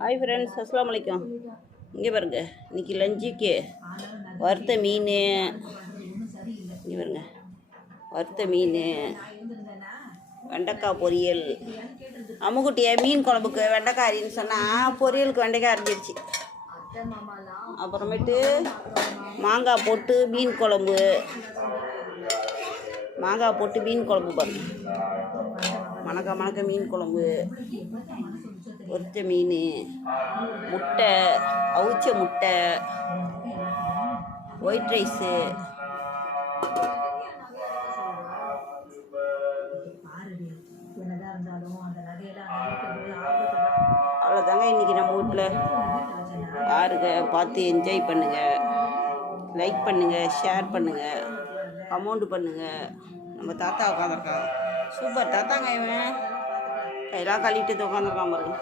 Hi friends, அஸ்ஸலாமு அலைக்கும். இங்கே பாருங்க, இன்றைக்கி லஞ்சுக்கு வறுத்த மீன். இங்கே பாருங்க, வறுத்த மீன், வெண்டைக்காய் பொரியல். அம்முக்குட்டியை மீன் குழம்புக்கு வெண்டைக்காய் அரின்னு சொன்னால் பொரியலுக்கு வெண்டைக்காய் அரிஞ்சிருச்சு. அப்புறமேட்டு மாங்காய் போட்டு மீன் குழம்பு, மாங்காய் போட்டு மீன் குழம்பு பாருங்க. மணக்க மீன் குழம்பு, பொரிச்ச மீன், முட்டை, அவிச்ச முட்டை, ஒயிட் ரைஸு, அவ்வளோதாங்க இன்றைக்கி நம்ம வீட்டில். பாருங்க, பார்த்து என்ஜாய் பண்ணுங்கள், லைக் பண்ணுங்கள், ஷேர் பண்ணுங்கள், கமெண்ட் பண்ணுங்கள். நம்ம தாத்தா உட்காந்துருக்காங்க, சூப்பர் தாத்தாங்க. இவன் கையெல்லாம் கழிட்டு உட்காந்துருக்கான் பாருங்க.